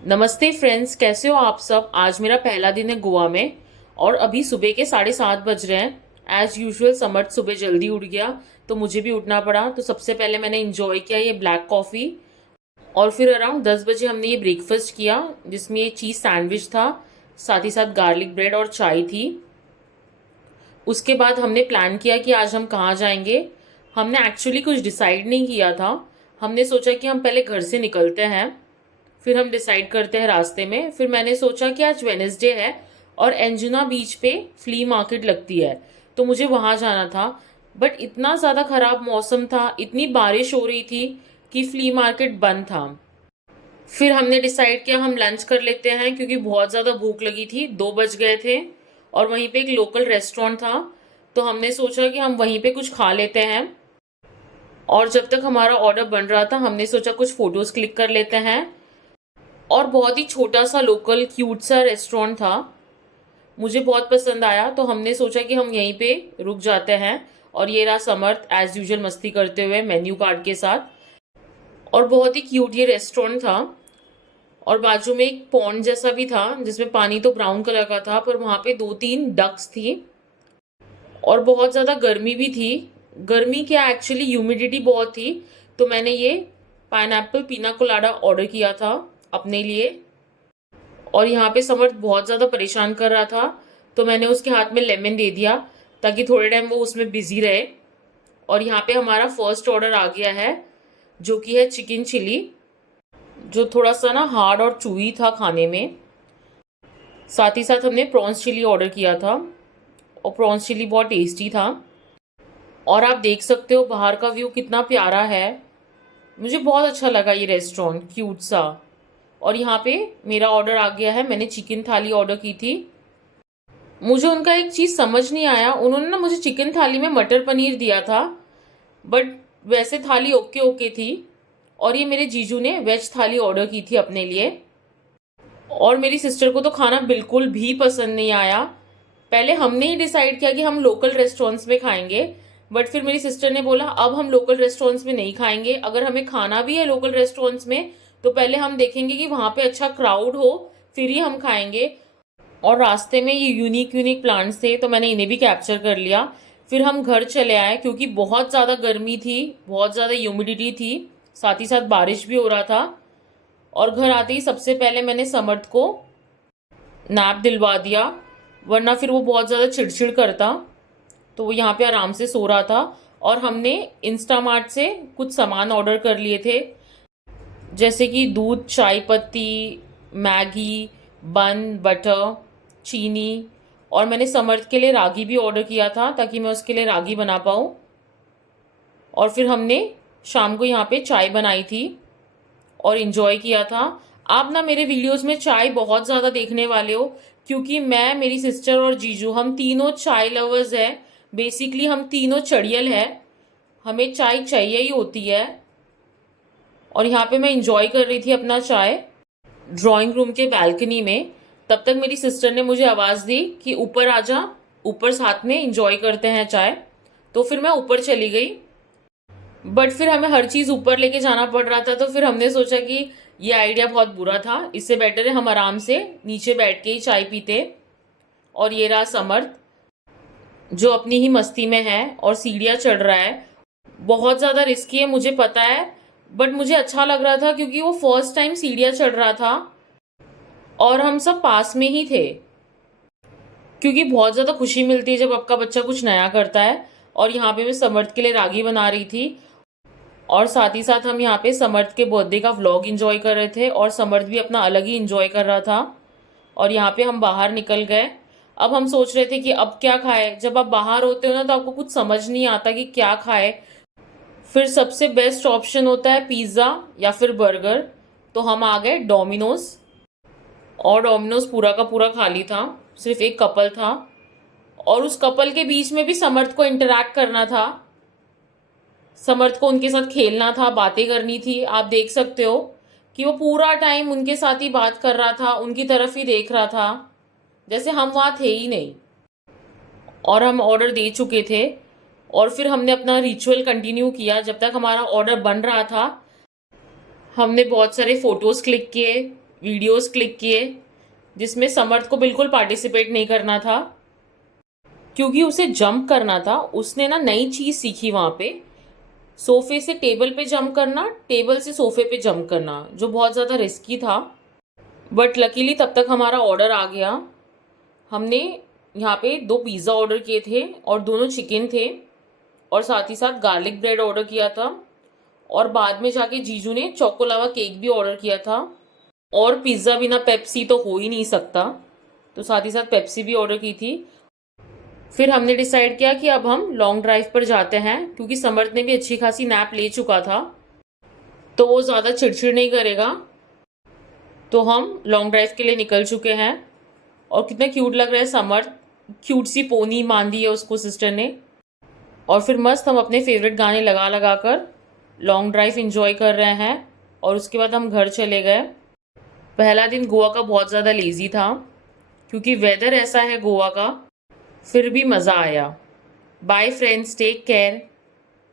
नमस्ते फ्रेंड्स, कैसे हो आप सब। आज मेरा पहला दिन है गोवा में और अभी सुबह के 7:30 बज रहे हैं। एज यूजुअल समर्थ सुबह जल्दी उठ गया तो मुझे भी उठना पड़ा। तो सबसे पहले मैंने इंजॉय किया ये ब्लैक कॉफ़ी और फिर अराउंड 10 बजे हमने ये ब्रेकफास्ट किया जिसमें ये चीज़ सैंडविच था, साथ ही साथ गार्लिक ब्रेड और चाय थी। उसके बाद हमने प्लान किया कि आज हम कहाँ जाएंगे। हमने एक्चुअली कुछ डिसाइड नहीं किया था। हमने सोचा कि हम पहले घर से निकलते हैं, फिर हम डिसाइड करते हैं रास्ते में। फिर मैंने सोचा कि आज वेनेसडे है और एंजुना बीच पे फ्ली मार्केट लगती है तो मुझे वहाँ जाना था। बट इतना ज़्यादा ख़राब मौसम था, इतनी बारिश हो रही थी कि फ्ली मार्केट बंद था। फिर हमने डिसाइड किया हम लंच कर लेते हैं क्योंकि बहुत ज़्यादा भूख लगी थी, 2 बज गए थे और वहीं पे एक लोकल रेस्टोरेंट था तो हमने सोचा कि हम वहीं पे कुछ खा लेते हैं। और जब तक हमारा ऑर्डर बन रहा था हमने सोचा कुछ फ़ोटोज़ क्लिक कर लेते हैं। और बहुत ही छोटा सा लोकल क्यूट सा रेस्टोरेंट था, मुझे बहुत पसंद आया तो हमने सोचा कि हम यहीं पे रुक जाते हैं। और ये रहा समर्थ एज यूजुअल मस्ती करते हुए मेन्यू कार्ड के साथ। और बहुत ही क्यूट ये रेस्टोरेंट था और बाजू में एक पॉन्ड जैसा भी था जिसमें पानी तो ब्राउन कलर का था पर वहाँ पे 2-3 डक्स थी। और बहुत ज़्यादा गर्मी भी थी, गर्मी क्या एक्चुअली ह्यूमिडिटी बहुत थी। तो मैंने ये पाइनएप्पल पीना कोलाडा ऑर्डर किया था अपने लिए। और यहाँ पे समर्थ बहुत ज़्यादा परेशान कर रहा था तो मैंने उसके हाथ में लेमन दे दिया ताकि थोड़े टाइम वो उसमें बिजी रहे। और यहाँ पे हमारा फर्स्ट ऑर्डर आ गया है जो कि है चिकन चिली, जो थोड़ा सा ना हार्ड और चूई था खाने में। साथ ही साथ हमने प्रॉन्स चिली ऑर्डर किया था और प्रॉन्स चिली बहुत टेस्टी था। और आप देख सकते हो बाहर का व्यू कितना प्यारा है, मुझे बहुत अच्छा लगा ये रेस्टोरेंट क्यूट सा। और यहाँ पे मेरा ऑर्डर आ गया है, मैंने चिकन थाली ऑर्डर की थी। मुझे उनका एक चीज़ समझ नहीं आया, उन्होंने ना मुझे चिकन थाली में मटर पनीर दिया था बट वैसे थाली ओके ओके थी। और ये मेरे जीजू ने वेज थाली ऑर्डर की थी अपने लिए और मेरी सिस्टर को तो खाना बिल्कुल भी पसंद नहीं आया। पहले हमने ही डिसाइड किया कि हम लोकल रेस्टोरेंट्स में खाएंगे बट फिर मेरी सिस्टर ने बोला अब हम लोकल रेस्टोरेंट्स में नहीं खाएंगे, अगर हमें खाना भी है लोकल रेस्टोरेंट्स में तो पहले हम देखेंगे कि वहाँ पे अच्छा क्राउड हो फिर ही हम खाएंगे। और रास्ते में ये यूनिक यूनिक प्लांट्स थे तो मैंने इन्हें भी कैप्चर कर लिया। फिर हम घर चले आए क्योंकि बहुत ज़्यादा गर्मी थी, बहुत ज़्यादा ह्यूमिडिटी थी, साथ ही साथ बारिश भी हो रहा था। और घर आते ही सबसे पहले मैंने समर्थ को नैप दिलवा दिया, वरना फिर वो बहुत ज़्यादा चिड़चिड़ करता। तो वो यहाँ पे आराम से सो रहा था। और हमने इंस्टामार्ट से कुछ सामान ऑर्डर कर लिए थे जैसे कि दूध, चाय पत्ती, मैगी, बन, बटर, चीनी। और मैंने समर्थ के लिए रागी भी ऑर्डर किया था ताकि मैं उसके लिए रागी बना पाऊँ। और फिर हमने शाम को यहाँ पे चाय बनाई थी और इन्जॉय किया था। आप ना मेरे वीडियोस में चाय बहुत ज़्यादा देखने वाले हो क्योंकि मैं, मेरी सिस्टर और जीजू हम तीनों चाय लवर्स हैं। बेसिकली हम तीनों चड़ियल हैं, हमें चाय चाहिए ही होती है। और यहाँ पे मैं इंजॉय कर रही थी अपना चाय ड्राइंग रूम के बालकनी में। तब तक मेरी सिस्टर ने मुझे आवाज़ दी कि ऊपर आ जा, ऊपर साथ में इंजॉय करते हैं चाय। तो फिर मैं ऊपर चली गई बट फिर हमें हर चीज़ ऊपर लेके जाना पड़ रहा था तो फिर हमने सोचा कि ये आइडिया बहुत बुरा था, इससे बेटर है हम आराम से नीचे बैठ के ही चाय पीते। और ये रहा समर्थ जो अपनी ही मस्ती में है और सीढ़ियाँ चढ़ रहा है। बहुत ज़्यादा रिस्की है मुझे पता है बट मुझे अच्छा लग रहा था क्योंकि वो फर्स्ट टाइम सीढ़ियाँ चढ़ रहा था और हम सब पास में ही थे। क्योंकि बहुत ज़्यादा खुशी मिलती है जब आपका बच्चा कुछ नया करता है। और यहाँ पे मैं समर्थ के लिए रागी बना रही थी और साथ ही साथ हम यहाँ पे समर्थ के बर्थडे का व्लॉग एंजॉय कर रहे थे और समर्थ भी अपना अलग ही एंजॉय कर रहा था। और यहाँ पे हम बाहर निकल गए। अब हम सोच रहे थे कि अब क्या खाए, जब आप बाहर होते हो ना तो आपको कुछ समझ नहीं आता कि क्या खाए। फिर सबसे बेस्ट ऑप्शन होता है पिज़्ज़ा या फिर बर्गर, तो हम आ गए डोमिनोज़। और डोमिनोज़ पूरा का पूरा खाली था, सिर्फ एक कपल था और उस कपल के बीच में भी समर्थ को इंटरैक्ट करना था, समर्थ को उनके साथ खेलना था, बातें करनी थी। आप देख सकते हो कि वो पूरा टाइम उनके साथ ही बात कर रहा था, उनकी तरफ ही देख रहा था जैसे हम वहाँ थे ही नहीं। और हम ऑर्डर दे चुके थे और फिर हमने अपना रिचुअल कंटिन्यू किया। जब तक हमारा ऑर्डर बन रहा था हमने बहुत सारे फ़ोटोज़ क्लिक किए, वीडियोस क्लिक किए जिसमें समर्थ को बिल्कुल पार्टिसिपेट नहीं करना था, क्योंकि उसे जंप करना था। उसने ना नई चीज़ सीखी वहाँ पे, सोफे से टेबल पे जंप करना, टेबल से सोफे पे जंप करना, जो बहुत ज़्यादा रिस्की था। बट लकीली तब तक हमारा ऑर्डर आ गया। हमने यहाँ पे 2 पिज़्ज़ा ऑर्डर किए थे और दोनों चिकन थे, और साथ ही साथ गार्लिक ब्रेड ऑर्डर किया था। और बाद में जाके जीजू ने चोको लावा केक भी ऑर्डर किया था। और पिज़्ज़ा बिना पेप्सी तो हो ही नहीं सकता, तो साथ ही साथ पेप्सी भी ऑर्डर की थी। फिर हमने डिसाइड किया कि अब हम लॉन्ग ड्राइव पर जाते हैं, क्योंकि समर्थ ने भी अच्छी खासी नैप ले चुका था, तो वो ज़्यादा चिड़चिड़ नहीं करेगा। तो हम लॉन्ग ड्राइव के लिए निकल चुके हैं। और कितना क्यूट लग रहा है समर्थ, क्यूट सी पोनी मान दी है उसको सिस्टर ने। और फिर मस्त हम अपने फेवरेट गाने लगा लगा कर लॉन्ग ड्राइव इंजॉय कर रहे हैं। और उसके बाद हम घर चले गए। पहला दिन गोवा का बहुत ज़्यादा लेज़ी था, क्योंकि वेदर ऐसा है गोवा का, फिर भी मज़ा आया। Bye friends, take care.